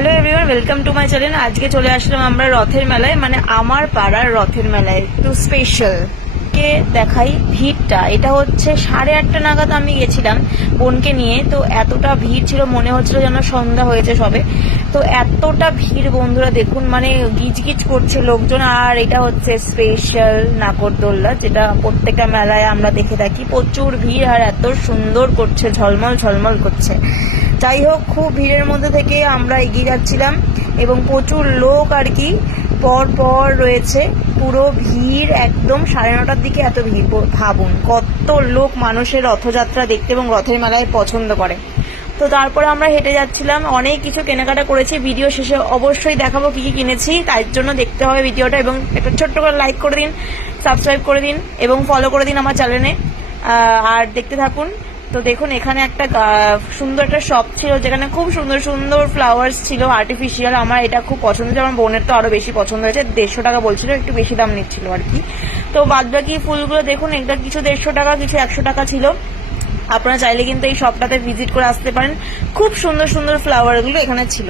Hello everyone welcome to my channel আজকে চলে আসলাম আমরা রথের মেলায় মানে আমার পাড়ার রথের মেলায়। একটু স্পেশাল কে দেখাই ভিড়টা। এটা হচ্ছে সাড়ে আটটা নাগাদ আমি গেছিলাম বোনকে নিয়ে। তো এতটা ভিড় ছিল, মনে হচ্ছিল যেন সন্ধ্যা হয়েছে সবে। তো এতটা ভিড়, বন্ধুরা, দেখুন মানে গিজগিজ করছে লোকজন। আর এটা হচ্ছে স্পেশাল নাগরদোল্লা, যেটা প্রত্যেকটা মেলায় আমরা দেখে থাকি। প্রচুর ভিড় আর এত সুন্দর করছে, ঝলমল ঝলমল করছে। যাই হোক, খুব ভিড়ের মধ্যে থেকে আমরা এগিয়ে যাচ্ছিলাম এবং প্রচুর লোক আর কি পর পর রয়েছে। পুরো ভিড় একদম সাড়ে নটার দিকে এত ভিড় ভাবুন। কত লোক মানুষের রথযাত্রা দেখতে এবং রথের মেলায় পছন্দ করে। তো তারপরে আমরা হেঁটে যাচ্ছিলাম। অনেক কিছু কেনাকাটা করেছি। ভিডিও শেষে অবশ্যই দেখাবো কি কি কিনেছি। তাই জন্য দেখতে হবে ভিডিওটা এবং একটা ছোট্ট করে লাইক করে দিন, সাবস্ক্রাইব করে দিন এবং ফলো করে দিন আমার চ্যানেলে আর দেখতে থাকুন। তো দেখুন, এখানে একটা সুন্দর একটা শপ ছিল যেখানে খুব সুন্দর সুন্দর ফ্লাওয়ার্স ছিল আর্টিফিশিয়াল আমার এটা খুব পছন্দ ছিল আমার বোনের তো আরও বেশি পছন্দ হয়েছে, দেড়শো টাকা বলছিল, একটু বেশি দাম নিচ্ছিল আর কি। তো বাদ বাকি ফুলগুলো দেখুন এটা কিছু দেড়শো টাকা, কিছু একশো টাকা ছিল। আপনারা চাইলে কিন্তু এই শপটাতে ভিজিট করে আসতে পারেন। খুব সুন্দর সুন্দর ফ্লাওয়ারগুলো এখানে ছিল।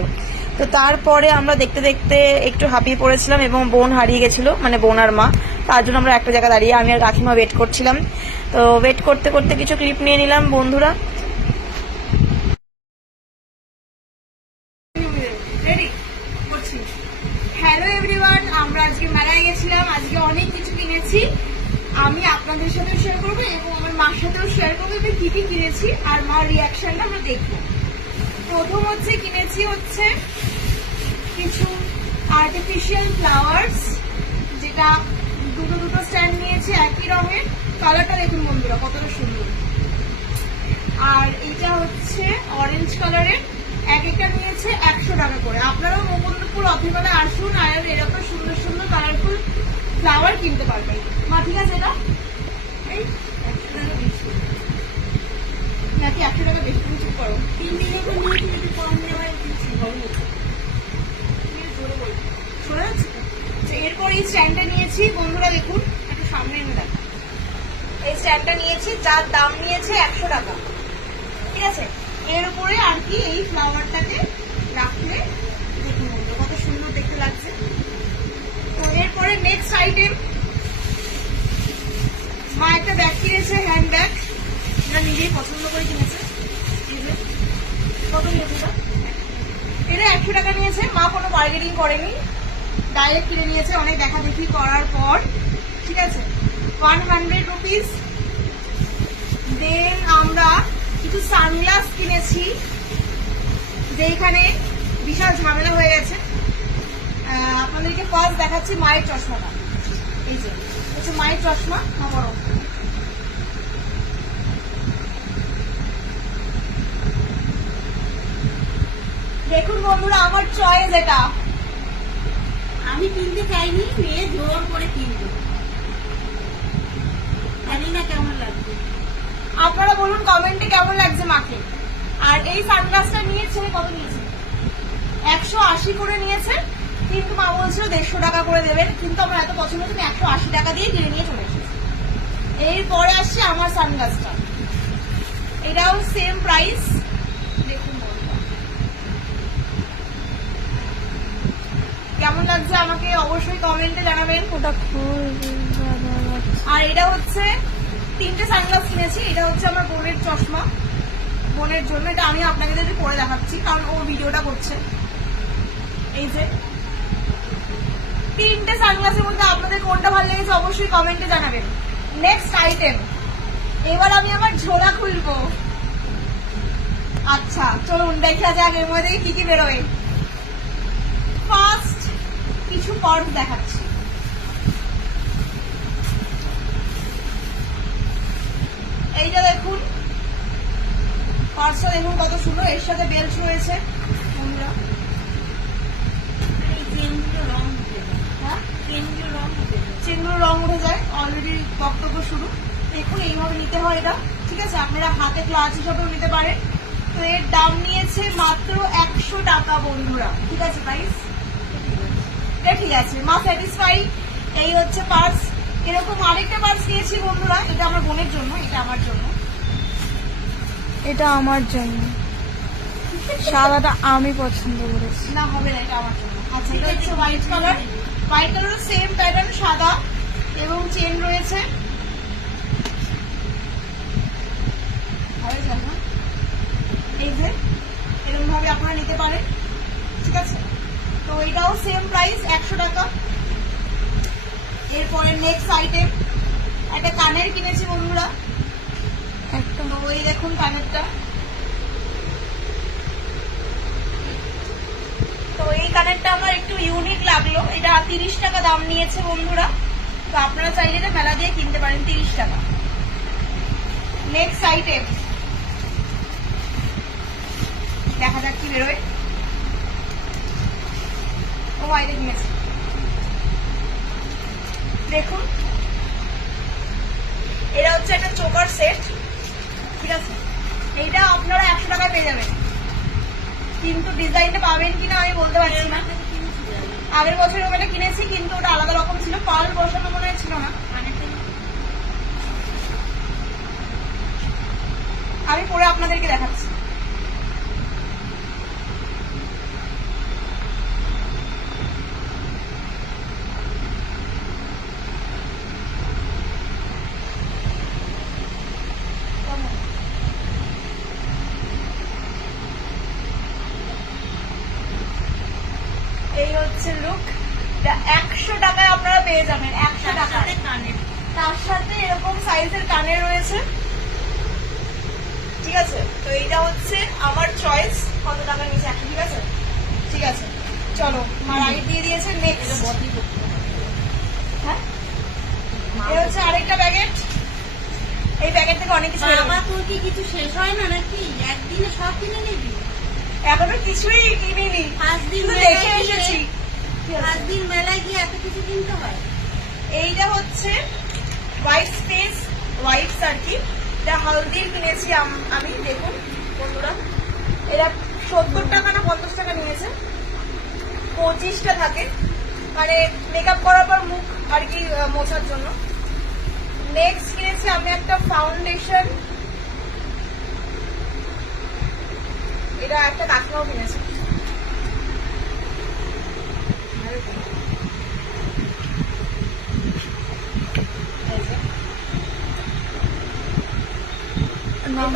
তো তারপরে আমরা দেখতে দেখতে একটু হাঁপিয়ে পড়েছিলাম এবং বোন হারিয়ে গেছিল মানে বোন আর মা। তার জন্য আমরা একটা জায়গায় দাঁড়িয়ে, আমি আর কাকিমা ওয়েট করছিলাম। তো ওয়েট করতে করতে কিছু ক্লিপ নিয়ে নিলাম, বন্ধুরা। হ্যালো এভরিওয়ান আমরা আজকে মেলায় গেছিলাম, আজকে অনেক কিছু কিনেছি। আমি আপনাদের সাথে শেয়ার করব এবং আমার মার সাথেও শেয়ার করব যে কি কি কিনেছি আর মার রিয়াকশনটা আমরা দেখব। প্রথম হচ্ছে কিনেছি হচ্ছে কিছু আর্টিফিশিয়াল ফ্লাওয়ার্স কালারটা দেখুন বন্ধুরা, কতটা সুন্দর। আর এটা হচ্ছে অরেঞ্জ কালারের এক একটা নিয়েছে একশো টাকা করে। আপনারাও মুকুন্দপুর অফিসে আসুন, আর এরকম সুন্দর সুন্দর কালারফুল ফ্লাওয়ার কিনতে পারবেন। মা, ঠিক আছে এটা এই নাকি একশো টাকা বেশি তুমি করো। তিন পর নিয়েছি যদি কম ভালো জোরে বল। শোনা যাচ্ছে তো? তো এরপর এই স্ট্যান্ডটা নিয়েছি। বন্ধুরা দেখুন একটু সামনে এনে দেখা এই স্ট্যান্ডটা নিয়েছি, যার দাম নিয়েছে একশো টাকা। ঠিক আছে? এর উপরে আর কি এই ফ্লাওয়ারটাকে রাখলে কত সুন্দর দেখতে লাগছে। তো এরপরে নেক্সট আইটেম মা একটা ব্যাগ কিনেছে হ্যান্ড ব্যাগ এটা নিজেই পছন্দ করে কিনেছে। কত নিয়েছে এটা? একশো টাকা নিয়েছে। মা কোনো বার্গেনিং করেনি। ডাইরেক্ট কিনে নিয়েছে, অনেক দেখা দেখি করার পর। ঠিক আছে? ওয়ান হান্ড্রেড রুপিস দেন আমরা কিছু সানগ্লাস কিনেছি যেখানে বিশাল ঝামেলা হয়ে গেছে। আপনাদেরকে ফার্স্ট দেখাচ্ছি মায়ের চশমাটা। এই যে, হচ্ছে মায়ের চশমা না দেখুন বন্ধুরা, আমার চয়েস এটা। আমি কিনতে চাইনি, মেয়ে জোর করে কিনবো। কেমন আপনারা বলুন কমেন্টে কেমন লাগছে মাকে। আর এই সানগ্লাসটা নিয়েছে, কত নিয়েছে? একশো আশি করে নিয়েছে, কিন্তু মা বলছিল দেড়শো টাকা করে দেবেন কিন্তু আমার এত পছন্দ হচ্ছে একশো আশি টাকা দিয়ে কিনে নিয়ে চলে এসেছি। এরপরে আসছে আমার সানগ্লাসটা এটাও সেম প্রাইস দেখুন। কেমন লাগছে আমাকে অবশ্যই কমেন্টে জানাবেন। ওটা খুব আর এটা হচ্ছে তিনটে সানগ্লাস কিনেছি। এটা হচ্ছে আমার বোনের চশমা। বোনের জন্য এটা আমি আপনাকে যদি পরে দেখাচ্ছি, কারণ ও ভিডিওটা করছে। এই যে। তিনটে সানগ্লাসের মধ্যে আপনাদের কোনটা ভালো লেগেছে অবশ্যই কমেন্টে জানাবেন। নেক্সট আইটেম এবার আমি আমার ঝোলা খুলবো। আচ্ছা চলুন দেখা যাক এর মধ্যে কি কি বেরোয়। ফার্স্ট কিছু পার্স দেখাচ্ছি এইটা দেখুন পার্সটা দেখুন কত সুন্দর এর সাথে বেল্ট রয়েছে। চেনগুলো রং উঠে যায় হ্যাঁ? যায়। অলরেডি বক্তব্য শুরু। দেখুন এইভাবে নিতে হয় এটা। ঠিক আছে? আপনারা হাতে ক্লাচ হিসাবেও নিতে পারেন। তো এর দাম নিয়েছে মাত্র একশো টাকা বন্ধুরা। ঠিক আছে প্রাইস এটা ঠিক আছে। মা স্যাটিসফাই এই হচ্ছে পার্স এরকম আরেকটা পার্স নিয়েছি বন্ধুরা। এটা আমার বোনের জন্য এটা আমার জন্য। এটা আমার জন্য। সাদাটা আমি পছন্দ করেছি। না, হবে না, এটা আমার জন্য। আচ্ছা এটা হচ্ছে হোয়াইট কালার হোয়াইট কালারও সেম প্যাটার্ন সাদা, এবং চেন রয়েছে। হ্যাঁ? এই যে আপনারা নিতে পারেন। ঠিক আছে? তো এটাও সেম প্রাইস একশো টাকা। এরপরে নেক্সট আইটেম একটা কানের কিনেছি বন্ধুরা। ওই দেখুন কানেরটা তো এই কানেরটা আমার একটু ইউনিক লাগল। এটা তিরিশ টাকা দাম নিয়েছে বন্ধুরা। তো আপনারা চাইলে এটা মেলা দিয়ে কিনতে পারেন, তিরিশ টাকা। নেক্সট আইটেম দেখা যাক কি বেরোয়। ও আইটেম কিনেছে দেখুন। এটা হচ্ছে একটা চোকার সেট। ঠিক আছে? এইটা আপনারা একশো টাকায় পেয়ে যাবেন। কিন্তু ডিজাইনটা পাবেন কিনা আমি বলতে পারছি না। আগের বছর ওখানে কিনেছি, কিন্তু ওটা আলাদা রকম ছিল। পাল বসানো মনে ছিল না। আমি পরে আপনাদেরকে দেখাচ্ছি। এই হচ্ছে লুক একশো টাকায় আপনারা পেয়ে যাবেন একশো কানের। তার সাথে এরকম সাইজের কানের রয়েছে। ঠিক আছে? তো এইটা হচ্ছে আমার চয়েস কত টাকা নিচে একশো ঠিক আছে? ঠিক আছে। চলো মা রাইট দিয়ে দিয়েছে নেক্সট হ্যাঁ? এই হচ্ছে আরেকটা প্যাকেট এই প্যাকেট থেকে অনেক কিছু। বাবা তোর কি কিছু শেষ হয় না নাকি? একদিনে সব কিনে নিবি? এখনও কিছুই কিনিনি। পাঁচ দিন শুধু দেখে এসেছি। পাঁচ দিন মেলায় গিয়ে এত কিছু কিনতে হয়? এইটা হচ্ছে হোয়াইট স্পেস হোয়াইটস আর কি এটা হলদির কিনেছি আম- দেখুন বন্ধুরা। এটা সত্তর টাকা না পঞ্চাশ টাকা নিয়েছে। পঁচিশটা থাকে। মানে মেকআপ করার পর মুখ আর কি মোছার জন্য। নেক্সট কিনেছি আমি একটা ফাউন্ডেশন এটা একটা কাকিমাও কিনেছে।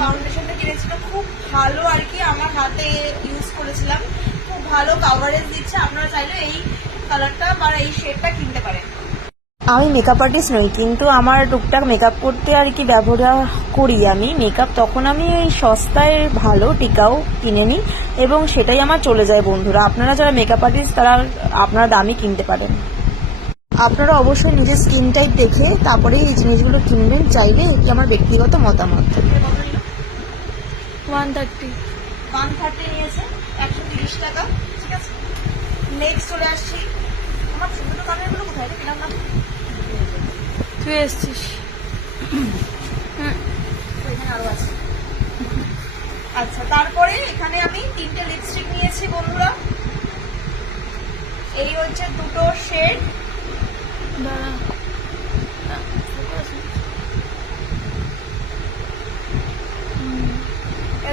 ফাউন্ডেশনটা কিনেছিলাম খুব ভালো আর কি আমার হাতে ইউজ করেছিলাম। খুব ভালো কাভারেজ দিচ্ছে। আপনারা চাইলে এই কালারটা বা এই শেডটা কিনতে পারেন। আমি মেকআপ আর্টিস্ট নই কিন্তু আমার টুকটাক মেকআপ করতে আর কি ব্যবহার করি আমি। মেকআপ তখন আমি ওই সস্তায় ভালো টিকাও কিনে নিই এবং সেটাই আমার চলে যায় বন্ধুরা। আপনারা যারা মেকআপ আর্টিস্ট তারা আপনারা দামি কিনতে পারেন। আপনারা অবশ্যই নিজের স্কিন টাইপ দেখে তারপরে এই জিনিসগুলো কিনবেন চাইলে এটি আমার ব্যক্তিগত মতামত। ওয়ান থার্টি ওয়ান থার্টি নিয়েছে একশো তিরিশ টাকা ঠিক আছে? নেক্সট চলে আসছি। আমার ছোট কোথায়? পেলাম না। তুই এসছিস আচ্ছা তারপরে এখানে আমি তিনটে লিপস্টিক নিয়েছি বন্ধুরা। এই হচ্ছে দুটো শেড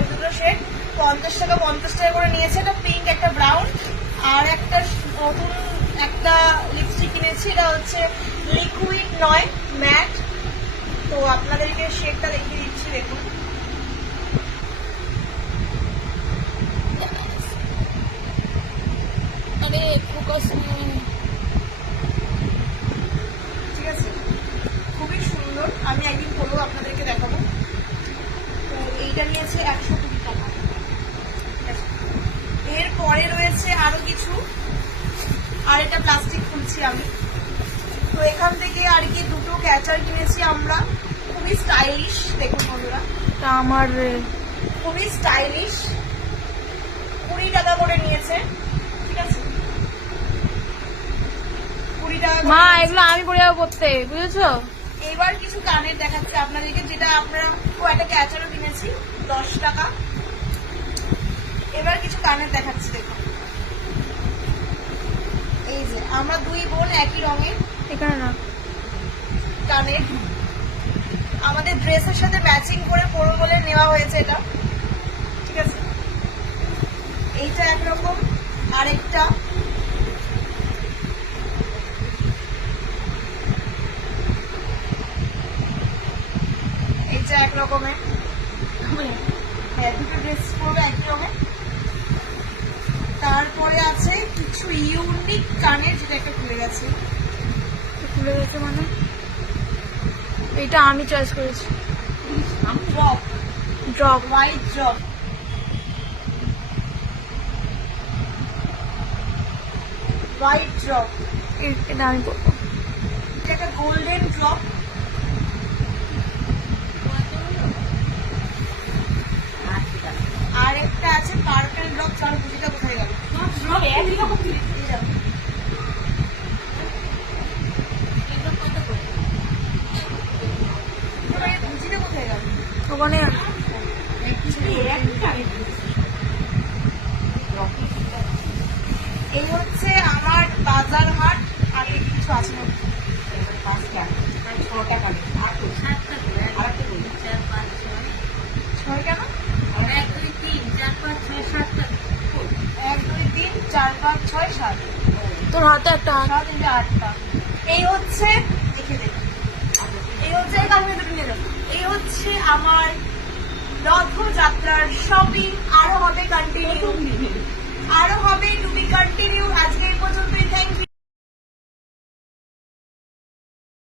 দুটো শেড পঞ্চাশ টাকা পঞ্চাশ টাকা করে নিয়েছে। একটা পিঙ্ক একটা ব্রাউন আর একটা নতুন একটা লিপস্টিক কিনেছি এটা হচ্ছে লিকুইড নয় ম্যাট তো আপনাদেরকে শেডটা দেখিয়ে দিচ্ছি দেখুন। ঠিক আছে? খুবই সুন্দর। আমি একদিন পরেও আপনাদেরকে দেখাবো। তো এইটা নিয়েছে একশো কুড়ি টাকা। ঠিক আছে। এরপরে রয়েছে আরও কিছু। আর এটা প্লাস্টিক খুলছি আমি। তো এখান থেকে আর কি দুটো ক্যাচার কিনেছি আমরা। খুবই স্টাইলিশ দেখুন বন্ধুরা। তা আমার খুবই স্টাইলিশ কুড়ি টাকা করে নিয়েছে। ঠিক আছে? কুড়ি টাকা মা এগুলো আমি যাব করতে বুঝেছ? এবার কিছু কানের দেখাচ্ছে আপনাদেরকে যেটা আপনারা ও একটা ক্যাচারও কিনেছি দশ টাকা। এবার কিছু কানের দেখাচ্ছি দেখুন। এই যে আমরা দুই বোন একই রঙের। এখানে না কানের আমাদের ড্রেসের সাথে ম্যাচিং করে পরবো বলে নেওয়া হয়েছে এটা। ঠিক আছে? এইটা একরকম, আরেকটা। এইটা এক রকমের হ্যাঁ দুটো ড্রেস পরবে একই রকমের তারপরে আছে কিছু ইউনিক কানের, যেটা একটা খুলে গেছে। খুলে গেছে মানে? এটা আমি চয়েস করেছি। Drop drop white drop white drop এটা আমি পরবো এটা একটা গোল্ডেন ড্রপ আচ্ছা আর একটা আছে পার্পল ড্রপ তার বুঝিটা কোথায় গেল? একই রকম জিনিস। এই যাও। এগুলো কত করে? তোমার এই বুঝিটা কোথায় ওখানে এই হচ্ছে আমার বাজার হাট আর এই কিছু আছে না পাঁচটা, ছটা কালো। আর সাতটা করে, আর একটা চার, পাঁচ, ছয়। ছয় কেন এক, দুই, তিন, চার, পাঁচ, ছয়, সাতটা। এক দুই তিন চার পাঁচ ছয় সাত তোর হাতে একটা সাত আটটা এই হচ্ছে দেখে দেখে এই হচ্ছে কারণে দুটো নিয়ে যাব। এই হচ্ছে আমার রথযাত্রার শপিং আরও হবে কন্টিনিউ আরও হবে টু বি কন্টিনিউ আজকে এই পর্যন্তই। Thank you